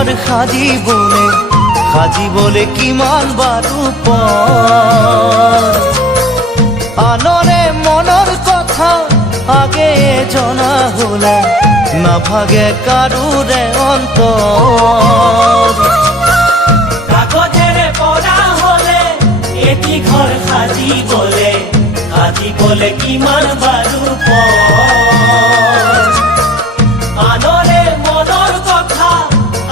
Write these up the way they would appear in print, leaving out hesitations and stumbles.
ঘৰ সাজিবলে কিমান বাৰু পৰ আনৰে মনৰ কথা আগে জনা হলে নাভাগে কাৰোৰে অন্তৰ কাগজেৰে পৰা হলে এটি ঘৰ সাজিবলে কিমান বাৰু পৰ আনৰে মনৰ কথা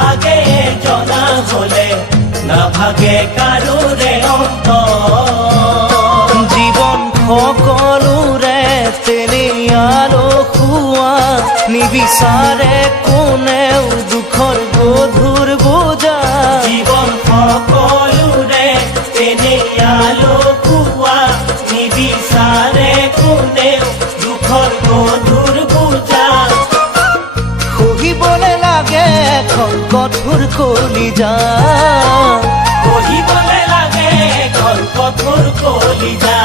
আগে জনা হলে নাভাগে কাৰোৰে অন্তৰ জীৱন সকলোৰে তেনেই আলসুৱা নিবিচাৰে কোনেও দুখৰ গধুৰ বোজা জীৱন সকলোৰে তেনেই আলসুৱা নিবিচাৰে কোনেও দুখৰ গধুৰ বোজা সহিবলে লাগে এখন কঠোৰ কলিজা সহিবলে লাগে এখন কঠোৰ কলিজা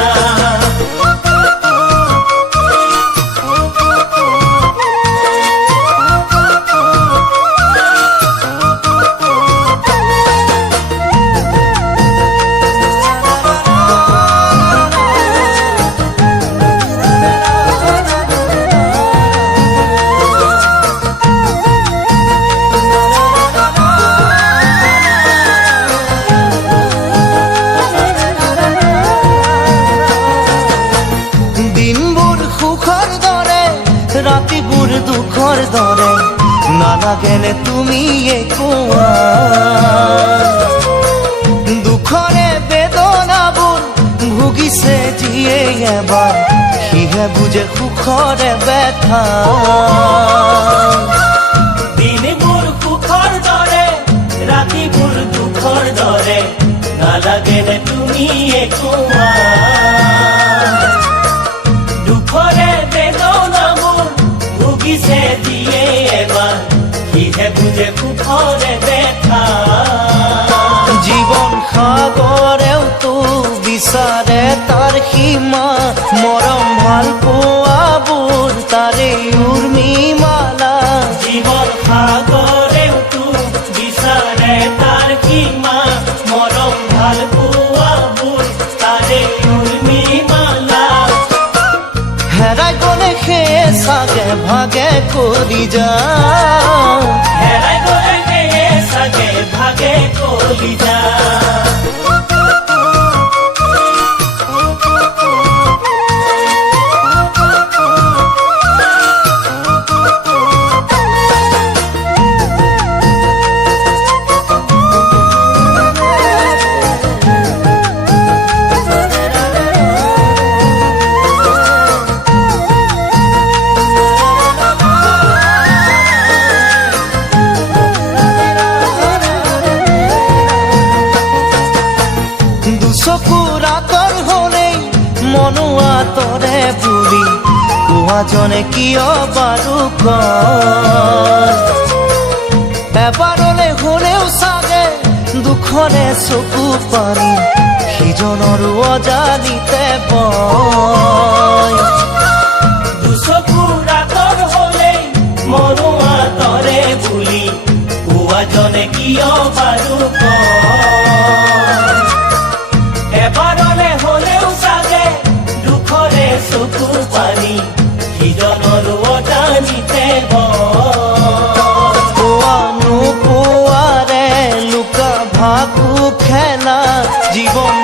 ৰাতিবোৰ দুখৰ দৰে নালাগেনে তুমি কোৱা দুখৰে বেদনাবোৰ ভুগিছে যিয়ে এবাৰ সিহে বুজে সুখৰে ব্যথা দিনবোৰ সুখৰ দৰে ৰাতিবোৰ দুখৰ দৰে নালাগেনে তুমি কোৱা দুখৰে বেদনাবোৰ ভুগিছে যিয়ে এবাৰ সিহে বুজে সুখৰে ব্যথা জীৱন সাগৰেওতো বিচাৰে তাৰ সীমা মৰম ভাল পোৱাবোৰ তাৰে উৰ্মিমালা জীৱন সাগৰেওতো বিচাৰে তাৰ সীমা মৰম ভাল পোৱাবোৰ তাৰে উৰ্মিমালা হেৰাই গলে সেয়ে চাগে ভাগে কৰি যা হেৰাই গলে সেয়ে চাগে ভাগে কৰি যা চকুৰ আঁতৰ হলেই মনো আঁতৰে বুলি কোৱাজনে কিয় বাৰু কয় এবাৰলে হলেও চাগে দুখৰে চকু পানী সিজনৰো অজানিতে বয় দুচকুৰ আঁতৰ হলেই মনো আঁতৰে বুলি কোৱাজনে কিয় বাৰু কয় এবাৰলে হলেও চাগে দুখৰে চকু পানী সিজনৰো অজানিতে পোৱা নোপোৱাৰে লুকা ভাকু খেলা জীৱন